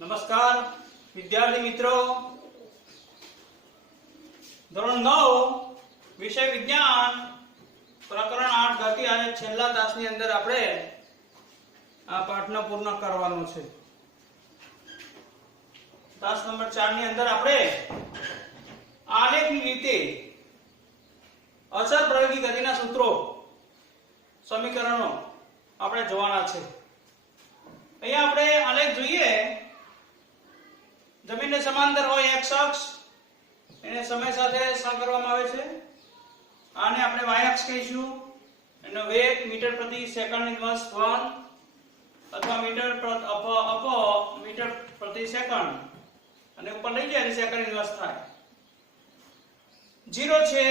નમસ્કાર વિદ્યાર્થી મિત્રો, ધોરણ 9 વિષય વિજ્ઞાન પ્રકરણ 8 ગતિ અને છેલ્લા તાસની અંદર આપણે આ પાઠને પૂર્ણ કરવાનો છે. તાસ નંબર 4 ની અંદર આપણે આલેખની રીતે અચળ પ્રયોગી ગતિના સૂત્રો સમીકરણો આપણે જોવાના છે. અહીંયા આપણે આલેખ જોઈએ. જમીનને સમાંતર હોય x અક્ષ, એને સમય સાથે સમ કરવામાં આવે છે. આને આપણે y અક્ષ કહીશું. એનો વેગ મીટર પ્રતિ સેકન્ડ ઇન્વર્સ 1 અથવા મીટર પ્રતિ સેકન્ડ, અને ઉપર લઈ જાય સેકન્ડ ઇન્વર્સ થાય. 0 છે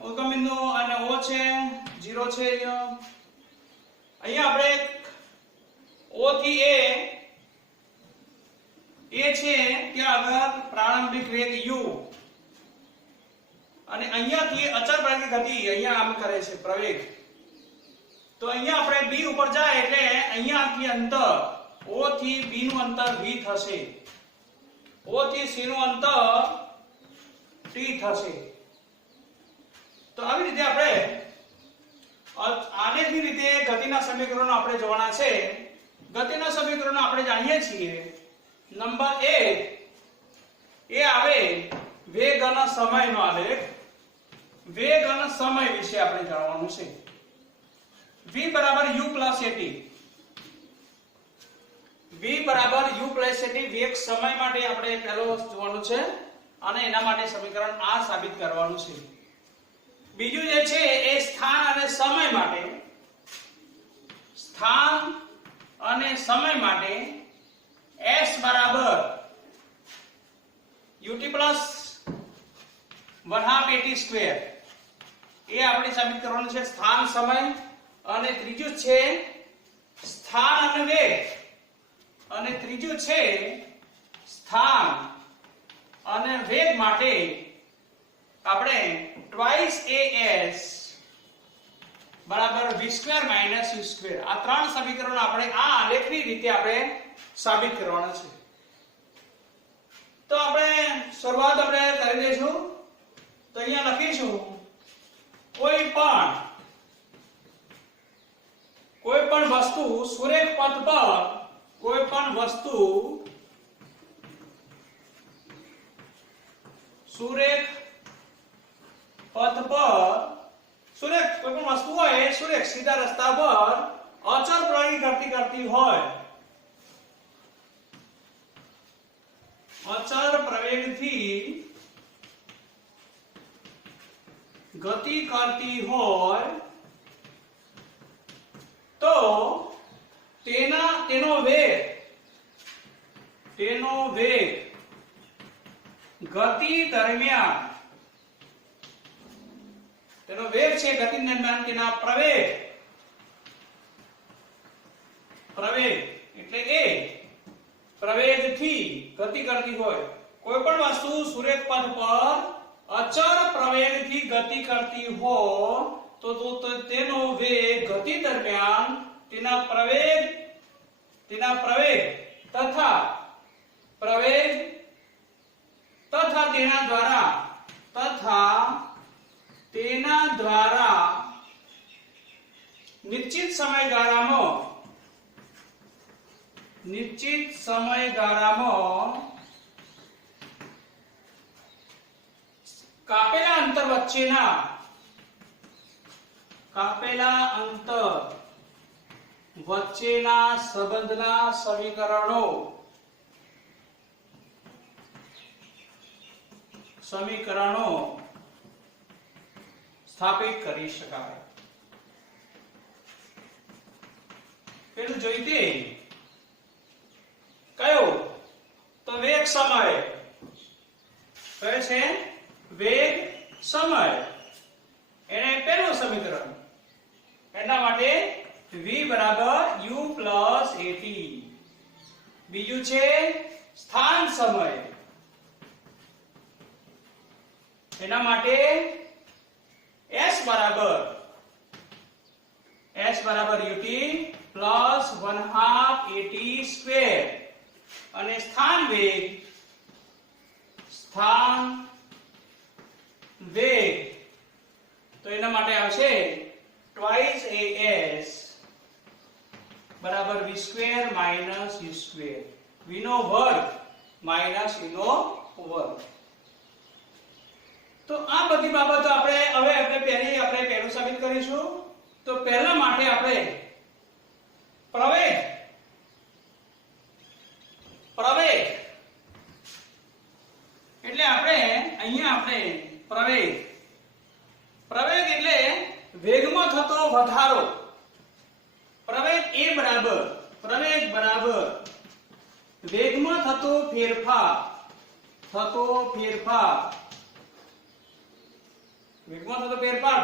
ઉગમ બિંદુ અને O છે, 0 છે. અહીંયા આપણે O થી A છે ત્યાં આગળ પ્રારંભિક વેગ u, અને અહીંયાથી અચળ પ્રયોગી ગતિ અહીંયા આમ કરે છે પ્રવેગ. તો અહીંયા આપણે b ઉપર જાય એટલે અહીંયાથી અંતર O થી b નું અંતર v થશે, O થી c નું અંતર t થશે. તો આવી રીતે આપણે આલેખની રીતે ગતિના સમીકરણો આપણે જોવાના છે. ગતિના સમીકરણો આપણે જાણીએ છીએ. નંબર 1 એ આવે વેગ અને સમયનો આલેખ. વેગ અને સમય વિશે આપણે જાણવાનું છે. v બરાબર u પ્લસ at, v બરાબર u પ્લસ at વેગ સમય માટે આપણે પહેલો જોવાનું છે, અને એના માટે સમીકરણ આ સાબિત કરવાનું છે. બીજું જે છે એ સ્થાન અને સમય માટે, સ્થાન અને સમય માટે s બરાબર ut પ્લસ 1/2 at સ્ક્વેર એ આપણે સાબિત કરવાનું છે, સ્થાન સમય. અને ત્રીજું છે સ્થાન અને વેગ, અને ત્રીજું છે સ્થાન અને વેગ માટે આપણે twice as બરાબર v square minus u square, આ ત્રણ સમીકરણો આપણે આ આલેખની રીતે આપણે સાબિત કરવાના છે. તો આપણે શરૂઆત આપણે કરી દઈશું. તો અહીંયા લખીશું કોઈ પણ વસ્તુ સુરેખ પથ પર, કોઈ પણ વસ્તુ સુરેખ પથ પર, સુરેખ કોઈ પણ વસ્તુ હોય સુરેખ સીધા રસ્તા પર અચળ પ્રયોગી ગતિ કરતી હોય, અચળ પ્રવેગથી ગતિ કરતી હોય તો તેનો વેગ ગતિ દરમિયાન, તેનો વેગ છે ગતિ દરમિયાન તેના પ્રવેગ એટલે એ પ્રવેગથી ગતિ કરતી હોય. કોઈ પણ વસ્તુ સુરેખ પથ પર અચળ પ્રવેગથી ગતિ કરતી હોય તો તેનો વેગ ગતિ દરમિયાન તેના પ્રવેગ તથા તેના દ્વારા નિશ્ચિત સમયગાળામાં કાપેલા અંતર વચ્ચેના સંબંધના સમીકરણો સ્થાપિત કરી શકાય. પેલું જોઈતે કયો? તો વેગ સમય. કયો છે? વેગ સમય. એને પેલું સમીકરણ. એના માટે v બરાબર u પ્લસ at. બીજું છે સ્થાન સમય. એના માટે s બરાબર ut plus 1/2 at square અને વેગ તો એના માટે આવશે twice as બરાબર v square minus u square, v નો વર્ગ માઈનસ u નો વર્ગ. તો આ બધી બાબતો આપણે પહેલું સાબિત કરીશું. તો પહેલા માટે આપણે પ્રવેગ એટલે અહીંયા પ્રવેગ એટલે વેગમાં થતો વધારો. પ્રવેગ બરાબર વેગમાં થતો ફેરફાર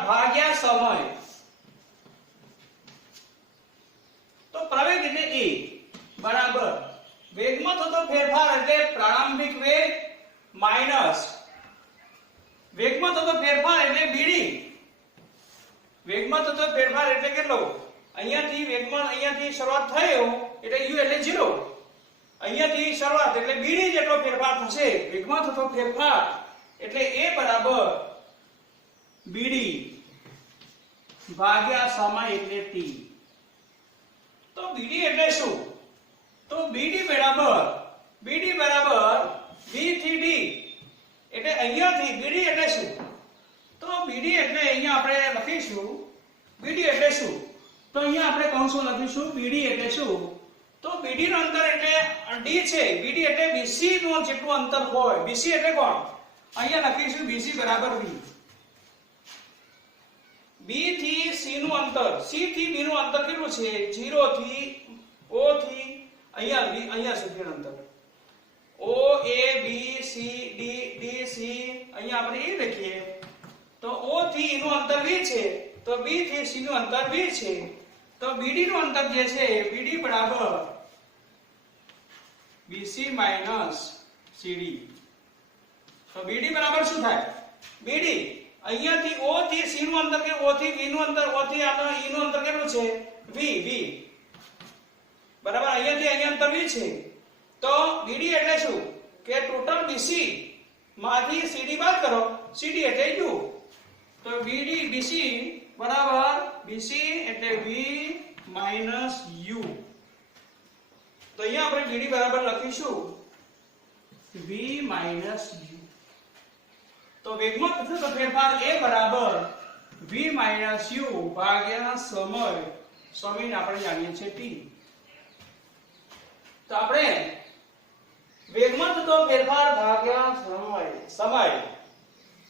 ભાગ્યા સમય. તો પ્રવેગ એટલે a બરાબર વેગમાં થતો ફેરફાર એટલે પ્રારંભિક વેગ માઈનસ વેગમાં થતો ફેરફાર એટલે bd. વેગમાં થતો ફેરફાર એટલે કેટલો? અહીંયાથી શરૂઆત થયો એટલે u એટલે 0. અહીંયાથી શરૂઆત એટલે bd જેટલો ફેરફાર થશે. વેગમાં થતો ફેરફાર એટલે a બરાબર bd ભાગ્યા સમય એટલે t. તો bd એટલે શું? તો bd બરાબર v થી d એટલે અહીંયાથી bd એટલે શું? તો bd એટલે અહીંયા આપણે લખીશું bd એટલે શું? તો અહીંયા આપણે કૌંસમાં લખીશું bd એટલે શું? તો bd નું અંતર એટલે d છે. bd એટલે bc નું જેટલું અંતર હોય. bc એટલે કોણ? અહીંયા લખીશું bc બરાબર v. b થી c નું અંતર, c થી b નું અંતર કેટલું છે? 0 થી o થી અહીંયા સુધીનું અંતર. o a b c d d c અહીંયા આપણે એ લખીએ. તો o થી e નું અંતર v છે, તો b થી c નું અંતર v છે. તો bd નું અંતર જે છે bd બરાબર bc cd. તો bd બરાબર શું થાય? bd અહીંયાથી o થી c નું અંતર કે o થી v નું અંતર, o થી આ e નું અંતર કેટલું છે? v બરાબર અહીંયાથી અહીંયા અંતર v છે. તો bd એટલે શું? કે ટોટલ bc માંથી cd બાદ કરો. cd એટલે u. તો bc બરાબર bc એટલે v માઈનસ u. તો અહીંયા આપણે bd બરાબર લખીશું v માઈનસ u. તો વેગમાં થતો ફેરફાર a બરાબર v માઈનસ u ભાગ્યા સમયને આપણે જાણીએ છીએ t. તો આપણે વેગમાં થતો ફેરફાર ભાગ્યા સમય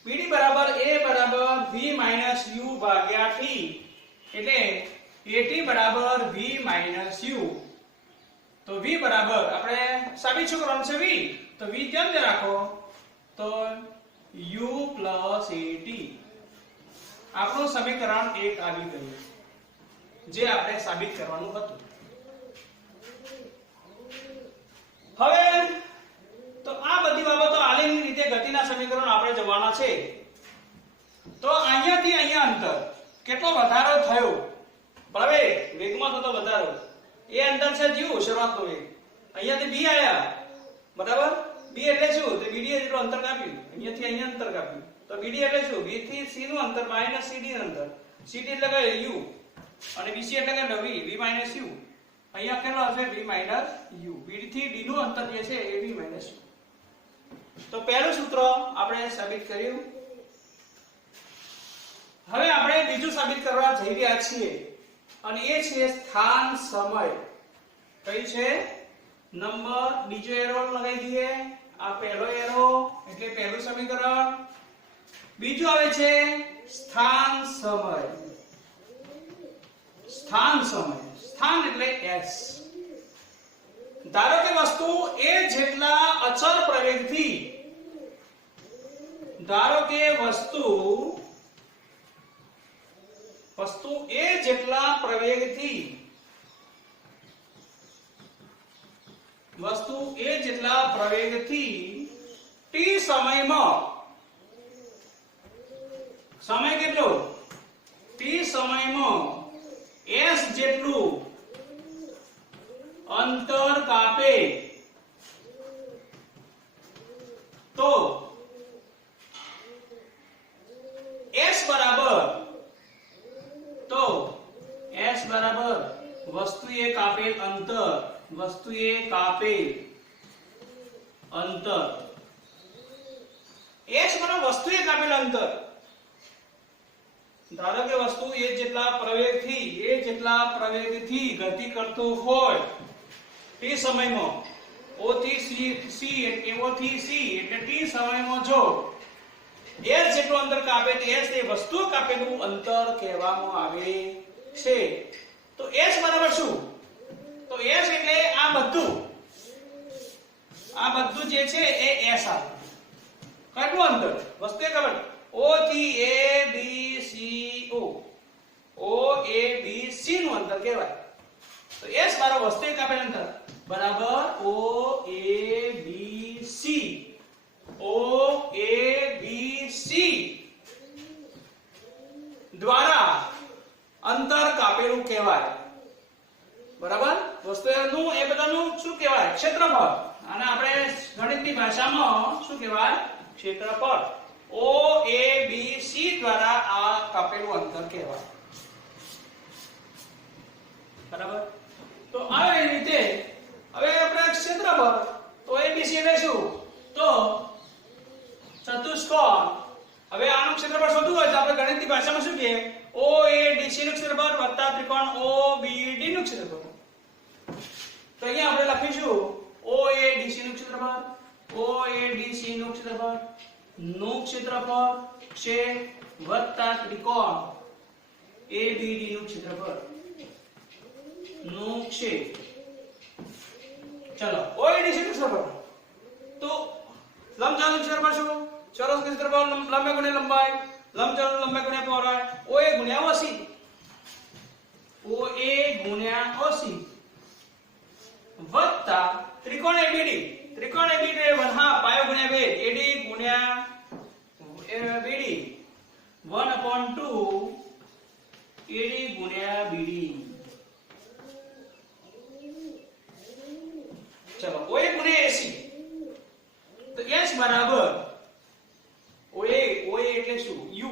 pd બરાબર a બરાબર v માઈનસ u ભાગ્યા t એટલે at બરાબર v માઈનસ u. તો v બરાબર આપણે સાબિત શું કરવાનું છે? v તો v કેમ દે રાખો? તો u પ્લસ at. આપણું સમીકરણ 1 આવી ગયું જે આપણે સાબિત કરવાનું હતું. હવે તો આ બધી બાબતો આલેખની રીતે ગતિના સમીકરણ આપણે જવાના છે. તો અહીંયાથી અહીંયા અંતર કેટલો વધારો થયો? પ્રવેગ વેગમાં થતો વધારો એ અંતર છે u શરૂઆતનો વેગ. અહીંયાથી b આયા બરાબર. b એટલે શું? તો bd જેટલું અંતર કાપ્યું. અહીંયાથી અહીંયા અંતર કાપ્યું. તો bd એટલે શું? b થી c નું અંતર માઈનસ cd નું અંતર. cd એટલે કે u અને bc એટલે કે v માઈનસ u. અહીંયા કેટલો હશે? v minus u. bd થી d નું અંતર જે છે એ v માઈનસ u. તો પહેલું સૂત્ર આપણે સાબિત કર્યું. હવે આપણે બીજું સાબિત કરવા જઈ રહ્યા છીએ અને એ છે સ્થાન સમય. કઈ છે? નંબર બીજો એરો લગાવી દઈએ. આ પહેલો એરો એટલે પહેલું સમીકરણ. બીજું આવે છે સ્થાન સમય. સ્થાન એટલે s. ધારો કે વસ્તુ a જેટલા અચળ પ્રવેગથી વસ્તુ a જેટલા પ્રવેગથી t સમયમાં, સમય કેટલો? t સમયમાં s જેટલું અંતર કાપે વસ્તુએ કાપેલ અંતર s બરાબર વસ્તુએ કાપેલ અંતર ધારો કે વસ્તુ એ જેટલા પ્રવેગથી ગતિ કરતું હોય તે સમયમાં o થી c એટલે t સમયમાં જો s જેટલું અંતર કાપે તો s એ વસ્તુ કાપેલું અંતર કહેવામાં આવે છે. તો s બરાબર શું? તો s એટલે આ બધું જે છે એ s આવે. કેટલું અંતર? વસ્તુ એ ખબર o થી a b c o a b c નું અંતર કહેવાય. તો s બરાબર વસ્તુ એ કાપેલ અંતર બરાબર o a b c દ્વારા અંતર કાપેલું કહેવાય. બરાબર? વસ્તુનું એ બધાનું શું કહેવાય? ક્ષેત્રફળ. અને આપણે ગણિતની ભાષામાં શું કહેવાય? ક્ષેત્રફળ. o a b c દ્વારા આ કાપેલું અંતર કહેવાય. બરાબર? તો આવી રીતે હવે આપણે ક્ષેત્રફળ તો abc એટલે શું? તો ચતુષ્કોણ. હવે આનું ક્ષેત્રફળ શોધવું હોય તો આપણે ગણિતની ભાષામાં શું કહીએ? OADC નું ક્ષેત્રફળ વત્તા ત્રિકોણ OBD નું ક્ષેત્રફળ. તો અહીંયા આપણે લખીશું OADC નું ક્ષેત્રફળ છે વત્તા ત્રિકોણ ABD નું ક્ષેત્રફળ નું છે. ચલો OADC નું ક્ષેત્રફળ તો લંબચોરસનું ક્ષેત્રફળ શું? ચોરસનું ક્ષેત્રફળ લંબાઈ ગુણ્યા લંબાઈ, લંબચોરસનું લંબાઈ ગુણ્યા પહોળાઈ, OA ગુણ્યા OC વત્તા ત્રિકોણ ABD. ત્રિકોણ ABD એ 1/2 પાયો ગુણ્યા વેધ AD ગુણ્યા BD 1/2 AD ગુણ્યા BD. ચલો OA ગુણ્યા AC તો S બરાબર OA એટલે શું? U.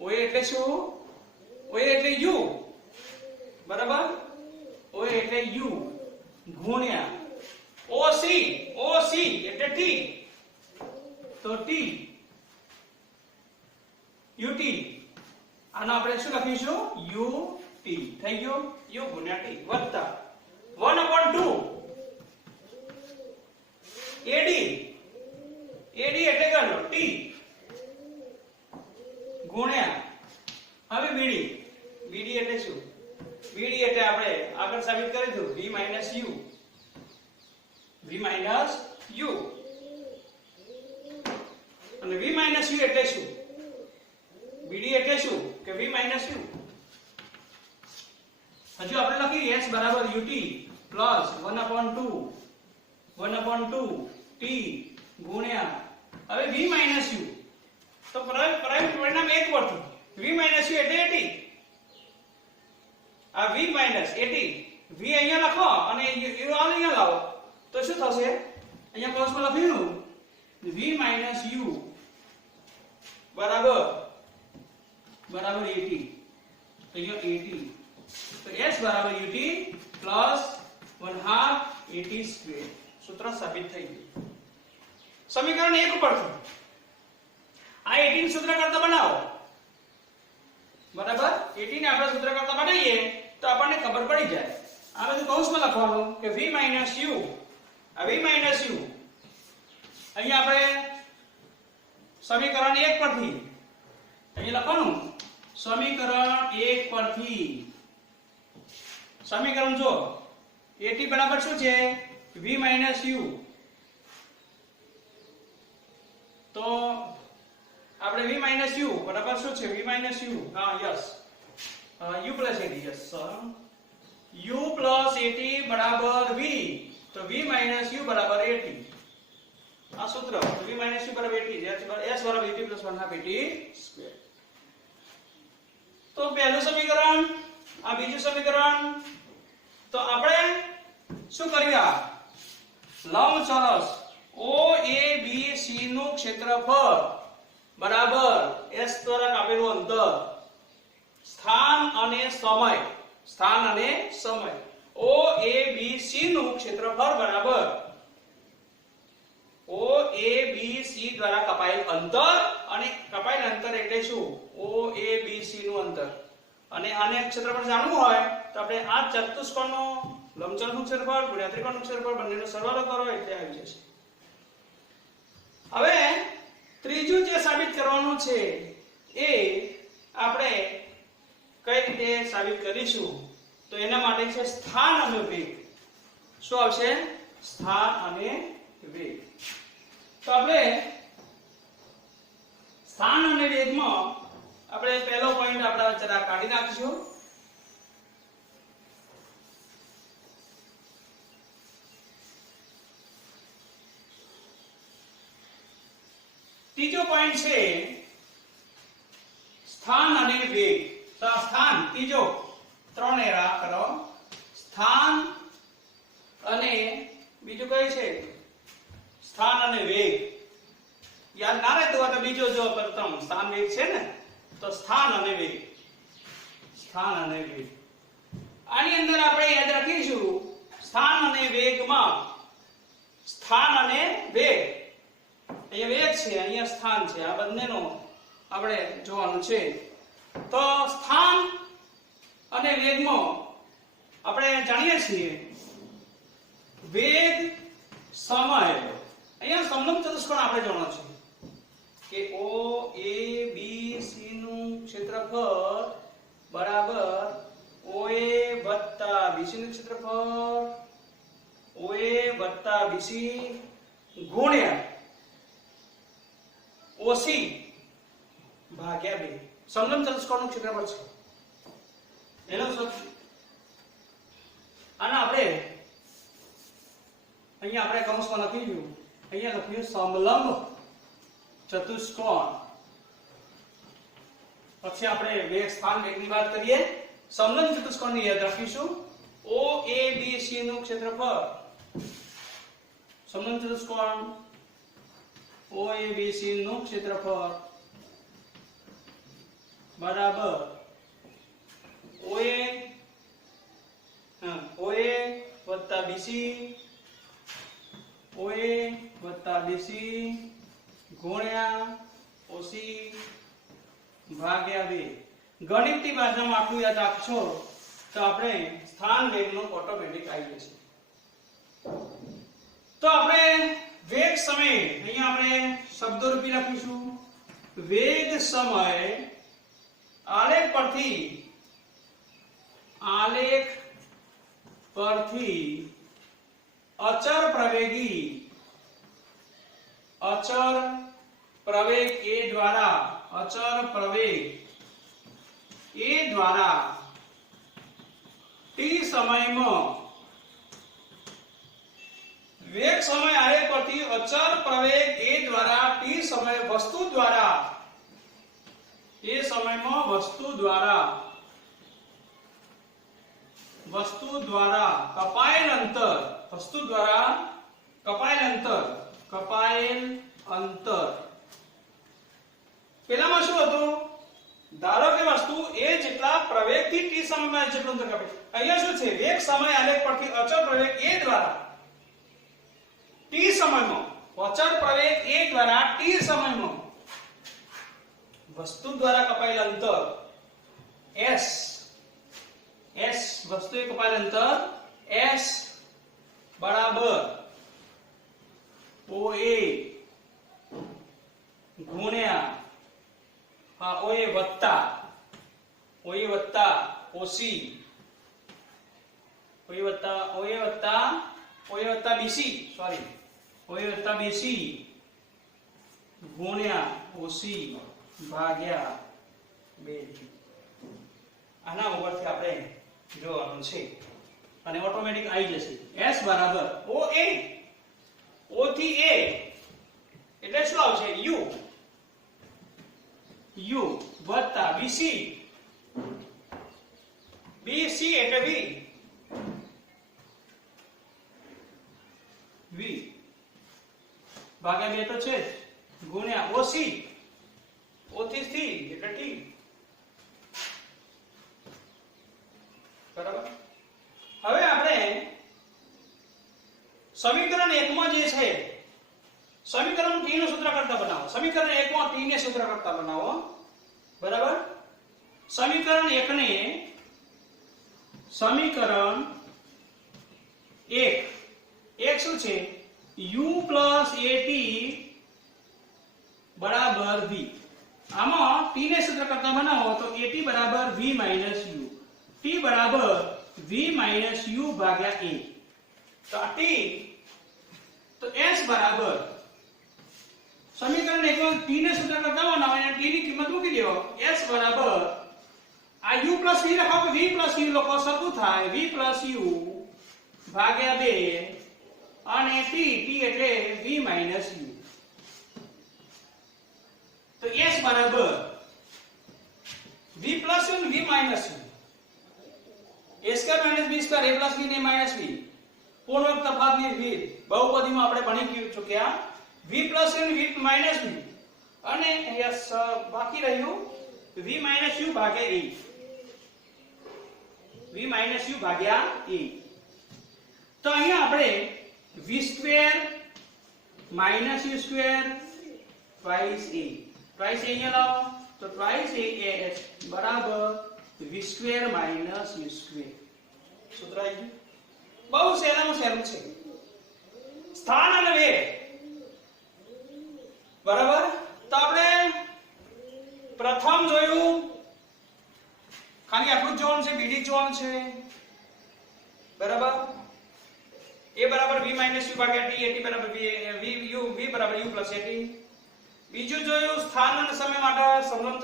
OA એટલે શું? OA એટલે U. બરાબર? OA એટલે U ગુણ્યા OC એટલે T. તો T UT આનો આપણે શું લખીશું? UT થઈ ગયો U ગુણ્યા T વત્તા 1/2 AD એટલે કેટલો? T ગુણ્યા હવે BD એટલે શું? BD એટલે આપણે આગળ સાબિત કરીશું V U અને V U એટલે શું? BD એટલે શું કે V U. હજુ આપણે લખીએ S બરાબર UT પ્લસ 1/2 T ગુણ્યા હવે V U. તો પરિણામ એક વર્તું V U એટલે AT. આ V AT V અહીંયા લખો અને U અહીંયા લાવો તો શું થશે? અહીંયા કૌંસમાં લખ્યું V U બરાબર AT. તો અહીંયા AT તો S બરાબર UT પ્લસ 1/2 AT સ્ક્વેર. સૂત્ર સાબિત થઈ ગયું. સમીકરણ 1 ઉપરથી આ 18 સૂત્ર કરતા બનાવો. બરાબર? 18 ને આપણે સૂત્ર કરતા બનાવીએ તો આપણને ખબર પડી જાય. આ બધું કૌંસમાં લખવાનું કે V U. આ V U અહીંયા આપણે સમીકરણ 1 પરથી અહીંયા લખવાનું સમીકરણ 1 પરથી સમીકરણ જો AT બરાબર શું છે? V U. તો આપણે V U બરાબર શું છે? V U હા yes U plus AT yes U plus AT બરાબર V. તો V U બરાબર AT. આ સૂત્ર V U બરાબર AT S બરાબર AT plus 1/2 AT સ્ક્વેર. તો પહેલું સમીકરણ આ બીજું સમીકરણ તો આપણે શું કર્યું? લંબચોરસ OABC નું ક્ષેત્રફળ બરાબર S દ્વારા કાપેલું અંતર સ્થાન અને સમય OABC નું ક્ષેત્રફળ બરાબર OABC દ્વારા કપાયેલ અંતર, અને કપાયેલ અંતર એટલે શું? OABC નું અંતર. અને આને ક્ષેત્રફળ જાણવું હોય તો આપણે આ ચતુષ્કોણનો લંબચોરસનું ક્ષેત્રફળ ગુણ્યા ત્રિકોણનું ક્ષેત્રફળ બંનેનો સરવાળો કરો એટલે આવી જશે. હવે ત્રીજું જે સાબિત કરવાનું છે એ આપણે કઈ રીતે સાબિત કરીશું? તો એના માટે છે સ્થાન અને વેગ. શું આવશે? સ્થાન અને વેગ. તો આપણે સ્થાન અને વેગમાં આપણે પહેલો પોઈન્ટ આપણે જરા કાઢી નાખીશું. ત્રીજો પોઈન્ટ છે સ્થાન અને વેગ. તો સ્થાન ત્રીજો, ત્રણ એરા કરો. સ્થાન અને બીજું કઈ છે? સ્થાન અને વેગ. યાદ ના રહેતું હોય તો બીજો જો પ્રથમ સ્થાન વેગ છે ને, તો સ્થાન અને વેગ. સ્થાન અને વેગ. આની અંદર આપણે યાદ રાખીશું સ્થાન અને વેગમાં સ્થાન અને વેગ. અહીંયા વેગ છે, અહીંયા સ્થાન છે, આ બંનેનો આપણે જોવાનું છે. તો સ્થાન અને વેગમાં આપણે જાણીએ છીએ વેગ સમય. અહીંયા સમલંબ ચતુષ્કોણ આપણે જોવાનો છે કે OABC નું ક્ષેત્રફળ બરાબર OA વત્તા BC નું ક્ષેત્રફળ OA વત્તા BC ગુણ્યા OC ભાગ્યા 2. સમલંબ ચતુષ્કોણનું ક્ષેત્રફળ છે એનો સૂત્ર. આને આપણે અહીંયા આપણે કૌંસમાં લખી દીધું. અહીંયા લખ્યું સમલંબ ચતુષ્કોણ. પછી આપણે વેગ સ્થાન વેગની વાત કરીએ. સમલંબ ચતુષ્કોણની યાદ રાખીશું OABC નું ક્ષેત્રફળ. સમલંબ ચતુષ્કોણ OABC નું ક્ષેત્રફળ બરાબર OA વત્તા BC ગુણ્યા OC ભાગ્યા 2. ગણિતની ભાષામાં આટલું યાદ રાખશો તો આપણે સ્થાન વેગનો ઓટોમેટિક આવી જશે. તો આપણે વેગ સમય અહીંયા આપણે શબ્દરૂપી લખીશું. વેગ સમય આલેખ પરથી અચર પ્રવેગ A દ્વારા t સમયમાં વેગ સમય આલેખ પરથી અચર પ્રવેગ A દ્વારા t સમય વસ્તુ દ્વારા એ સમયમાં વસ્તુ દ્વારા કપાયેલ અંતર પેલામાં શું હતું? ધારો કે વસ્તુ એ જેટલા પ્રવેગથી t સમયમાં જેટલું અંતર કાપે. અહીંયા શું છે? વેગ સમય આલેખ પરથી અચળ પ્રવેગ A દ્વારા t સમયમાં અચળ પ્રવેગ A દ્વારા t સમયમાં વસ્તુ દ્વારા કપાયેલ અંતર s વસ્તુએ કપાયેલ અંતર s બરાબર OA ગુણ્યા OA વત્તા OC OA વત્તા BC ગુણ્યા OC ભાગ્યા 2. આના ઉપરથી આપણે જોવાનું છે અને ઓટોમેટિક આવી જશે. S બરાબર OA O થી A એટલે શું આવશે? U વત્તા BC એટલે V ભાગ્યા 2 તો છે ગુણ્યા OC O થી C એટલે T. બરાબર. હવે આપણે સમીકરણ 1 માં જે છે સમીકરણ 3 નું સૂત્ર કરતા બનાવો. સમીકરણ 1 માં 3 ને સૂત્ર કરતા બનાવો. બરાબર. સમીકરણ 1 ને સમીકરણ 1 શું છે? u + at બરાબર v. આમાં t ને સૂત્ર કરતા બનાવો તો at બરાબર v - u, t બરાબર v - u ભાગ્યા a. તો આ t તો s બરાબર સમીકરણ 1 માં t ને સૂત્ર કરતા બનાવો અને t ની કિંમત મૂકી દેવો. s બરાબર આ u + v લખો કે v + u લખો સરખું થાય. v + u ભાગ્યા 2 અને t એટલે v - u. તો s બરાબર v + u અને v - u. a² - b² a + b ને - b પૂર્ણાંક તફાવતની રીત બહુપદીમાં આપણે ભણી ચૂક્યા. v + u અને v - b અને બાકી રહ્યું v - u ભાગ્યા a. v - u ભાગ્યા a. તો અહીંયા આપણે v² - u² twice a. twice a અહીંયા લાવો તો twice as બરાબર v² - u². સૂત્ર આવી ગયું. બહુ સહેલામાં સહેલું છે. સ્થાન અને વેગ. બરાબર. તો આપણે પ્રથમ જોયું ખાલી આટલું જ જોવાનું છે, બીડી જોવાનું છે. બરાબર. a બરાબર v - u ભાગ્યા t, at બરાબર v બરાબર u + at. બીજું જોયું સ્થાન અને સમય માટે સમલંબ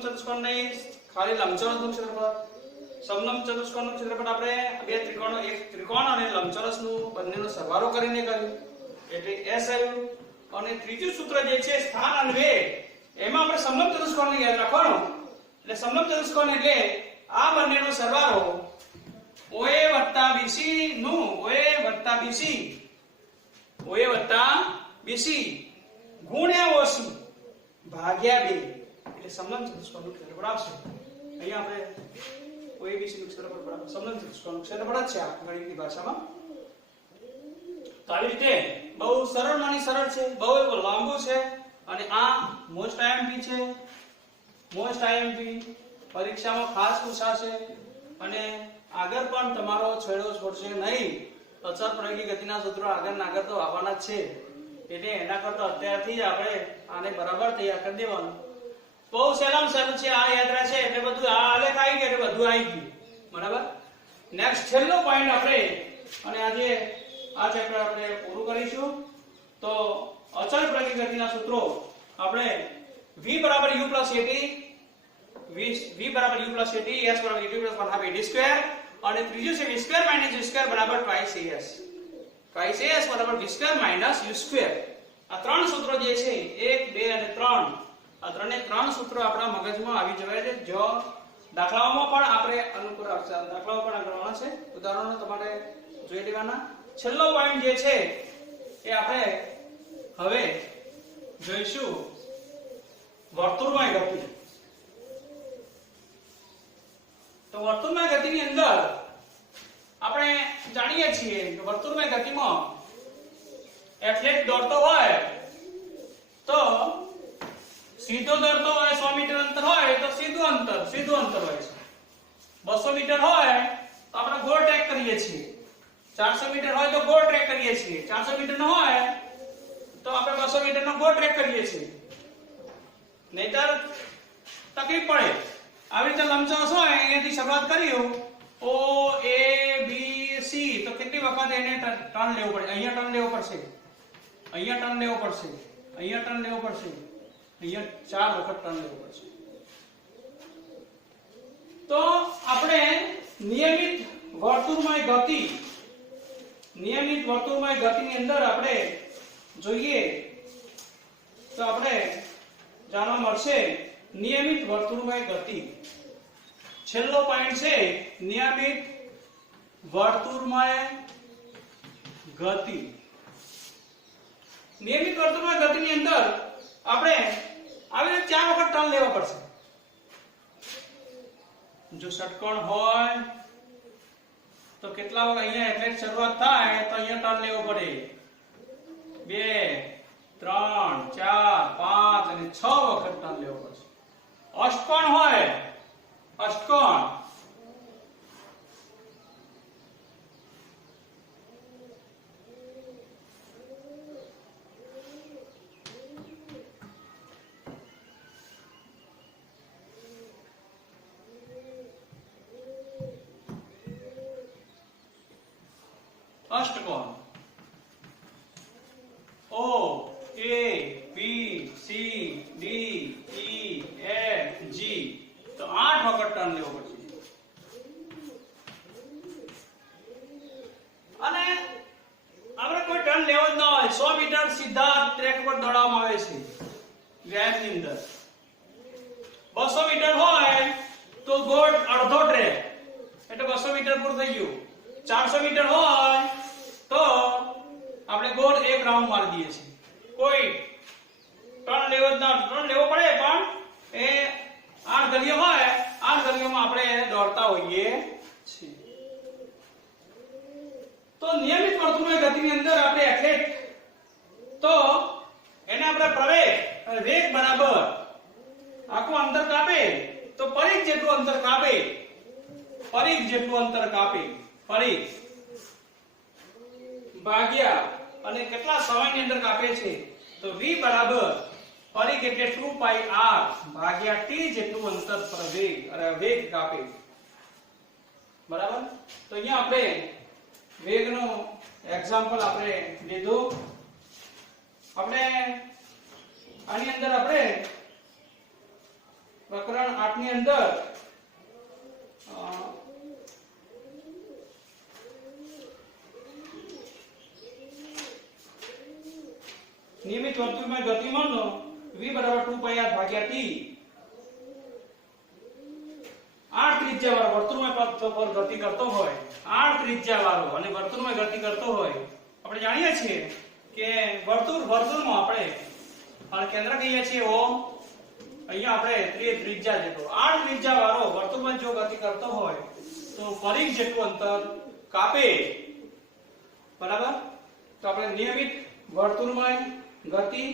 ચતુષ્કોણ નહીં, ખાલી લંબચોરસનું ક્ષેત્રફળ. સમલંબ ચતુષ્કોણનું ક્ષેત્રફળ આપણે બે ત્રિકોણો, એક ત્રિકોણ અને લંબચોરસનું બંનેનો સરવાળો કરીને કર્યું એટલે s આવ્યું. અને ત્રીજું સૂત્ર જે છે સ્થાન અને વેગ, એમાં આપણે સમલંબ ચતુષ્કોણને યાદ રાખવાનું. એટલે સમલંબ ચતુષ્કોણ એટલે આ બંનેનો સરવાળો OA + BC નું OA + BC ગુણ્યા OC ભાગ્યા 2 એટલે સમલંબ ચતુષ્કોણનું ક્ષેત્રફળ આવશે. અહીંયા આપણે OABC નું ક્ષેત્રફળ બરાબર સમલંબ ચતુષ્કોણનું ક્ષેત્રફળ જ છે આ ગણિતની ભાષામાં. તો આવી રીતે બહુ સરળમાંની સરળ છે, બહુ લાંબુ છે અને આ મોસ્ટ IMP છે. મોસ્ટ IMP પરીક્ષામાં ખાસ પૂછાશે અને આગળ પણ તમારો છેડો છોડશે નહીં. અચળ પ્રયોગી ગતિના સૂત્રો આગળ તો આવવાના જ છે. એટલે એના કરતા અત્યારથી જ આપણે આને બરાબર તૈયાર કરી દેવાનું. બહુ સહેલામાં સહેલું છે. આ યાદ રહેશે એટલે બધું આ આલેખ આવી ગયો એટલે બધું આવી ગયું. બરાબર. નેક્સ્ટ છેલ્લો પોઈન્ટ આપણે અને આજે આ ચેપ્ટર આપણે પૂરું કરીશું. તો અચળ પ્રયોગી ગતિના સૂત્રો આપણે v બરાબર u + at, v બરાબર u + at, s બરાબર u + 1/2 ad² અને ત્રીજું છે v² - u² બરાબર twice as. twice as બરાબર v² - u². આ ત્રણ સૂત્રો જે છે 1 2 અને 3 આ ત્રણ સૂત્રો આપણા મગજમાં આવી જવાય છે. જો દાખલાઓમાં પણ આપણે અનુકૂળ આવશે. દાખલાઓ પણ કરવાના છે, ઉદાહરણો તમારે જોઈ લેવાના. છેલ્લો પોઈન્ટ જે છે એ આપણે હવે જોઈશું વર્તુળમય ગતિ. તો વર્તુળમય ગતિની અંદર આપણે જાણીએ છીએ કે વર્તુળમય ગતિમાં એથ્લેટ દોડતો હોય તો સીધો દોડતો હોય 100 મીટર અંતર હોય તો સીધું અંતર હોય છે. 200 મીટર હોય તો આપણે ગોળ ટ્રેક કરીએ છીએ. 400 મીટર હોય તો ગોળ ટ્રેક કરીએ છીએ. 400 મીટર નો હોય તો આપણે 200 મીટર નો ગોળ ટ્રેક કરીએ છીએ. નહીતર તકલીફ પડે. આવી રીતે લંબચોરસ હોય અહીંયાથી શરૂઆત કર્યું O A B C તો કેટલી વખત એને ટર્ન લેવું પડે? અહીંયા ટર્ન લેવો પડશે, અહીંયા ટર્ન લેવો પડશે, અહીંયા ટર્ન લેવો પડશે, અહીંયા 4 વખત ટર્ન લેવો પડશે. તો આપણે નિયમિત વર્તુળમય ગતિની અંદર આપણે જોઈએ તો આપણે જાણવા મળશે નિયમિત વર્તુળમય ગતિ. છેલ્લો પોઈન્ટ છે નિયમિત વર્તુળમય ગતિ. નિયમિત વર્તુળમય ગતિની અંદર આપણે આવી રીતે 4 વખત ટર્ન લેવા પડશે. જો ષટકોણ હોય તો કેટલા વખત અહીંયા એટલે શરૂઆત થાય તો અહીંયા ટર્ન લેવો પડે 2 3 4 5 અને 6 વખત ટર્ન લેવો પડશે અષ્ટકોણ હોય અષ્ટકોણ અષ્ટકોણ O A B C D E F G તો 8 વખત ટર્ન લેવો પડશે અને આપણે કોઈ ટર્ન લેવો જ ન હોય 100 મીટર સીધા ટ્રેક પર દોડાવવામાં આવે છે વ્યાયામની અંદર 200 મીટર હોય તો ગોળ અડધો ટ્રેક એટલે 200 મીટર પૂરું થઈ ગયું 400 મીટર હોય તો આપણે ગોળ એક રાઉન્ડ મારી દઈએ છીએ કોઈ ટર્ન લેવો જ ના ટર્ન લેવો પડે પણ એ 8 ગલીઓ હોય 8 ગલીઓમાં આપણે દોડતા હોઈએ છીએ તો નિયમિત વર્તુળની ગતિની અંદર આપણે એથ્લેટ તો એને આપણે પ્રવેગ અને વેગ બરાબર આખું અંતર કાપે તો પરિઘ જેટલું અંતર કાપે પરિઘ જેટલું અંતર કાપે પરિઘ ભાગ્યા અને કેટલા સમયની અંદર કાપે છે તો v બરાબર પરિઘ એટલે 2 પાઈ r ભાગ્યા t જેટલું અંતર પ્રવેગ અને વેગ કાપે બરાબર તો અહીંયા આપણે વેગનો એક્ઝામ્પલ આપણે લીધું આપણે આની અંદર આપણે પ્રકરણ 8 ની અંદર નિયમિત વર્તુળમાં ગતિમાનનો v બરાબર 2 પાઈ r ભાગ્યા t 8 ત્રિજ્યા વાળો વર્તુળમાં પર ગતિ કરતો હોય 8 ત્રિજ્યા વાળો અને વર્તુળમાં ગતિ કરતો હોય આપણે જાણીએ છીએ કે વર્તુળમાં આપણે અને કેન્દ્ર કહીએ છીએ O અહીંયા આપણે ત્રિજ્યા જેટલો 8 ત્રિજ્યા વાળો વર્તુળમાં જો ગતિ કરતો હોય તો પરિઘ જેટલું અંતર કાપે બરાબર તો આપણે નિયમિત વર્તુળમાં ગતિ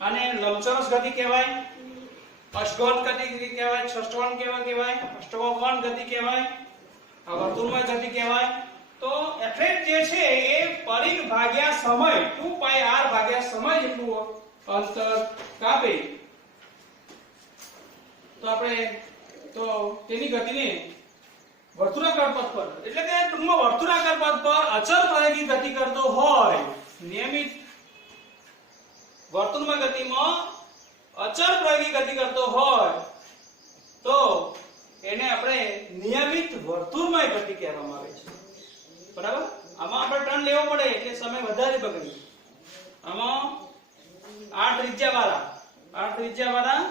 અને લંબચોરસ ગતિ કહેવાય અષ્ટકોણ ગતિ કહેવાય ષષ્ઠકોણ કહેવાય અષ્ટકોણ ગતિ કહેવાય આ વર્તુળમાં ગતિ કહેવાય તો એથ્લેટ જે છે એ પરિઘ ભાગ્યા સમય 2 પાઈ r ભાગ્યા સમય જેટલું અંતર કાપે તો આપણે તો તેની ગતિને વર્તુળાકાર પથ પર એટલે કે ટૂંકમાં વર્તુળાકાર પથ પર અચળ પ્રવેગી ગતિ કરતો હોય નિયમિત વર્તુળમાં ગતિમાં અચળ પ્રવેગી ગતિ કરતો હોય તો એને આપણે નિયમિત વર્તુળમય ગતિ કહેવામાં આવે છે બરાબર આમાં આપણે ટર્ન લેવો પડે એટલે સમય વધારે બગડે આમાં 8 ત્રિજ્યા વાળા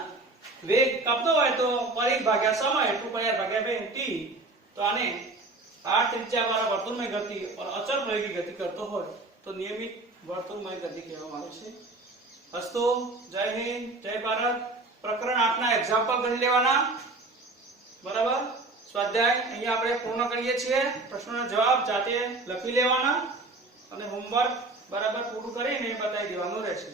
વેગ કાપતો હોય તો પરિઘ ભાગ્યા સમય 2 પાઈ r ભાગ્યા t તો આને 8 ત્રિજ્યા વાળા વર્તુળમય ગતિ અને અચળ પ્રવેગી ગતિ કરતો હોય તો નિયમિત વર્તુળમય ગતિ કહેવામાં આવે છે અસ્તુ જય હિન્દ જય ભારત પ્રકરણ 8 ના એક્ઝામ્પલ ગણી લેવાના બરાબર સ્વાધ્યાય અહીંયા આપણે પૂર્ણ કરીએ છીએ પ્રશ્નોના જવાબ જાતે લખી લેવાના અને હોમવર્ક બરાબર પૂરું કરીને બતાવી દેવાનું રહેશે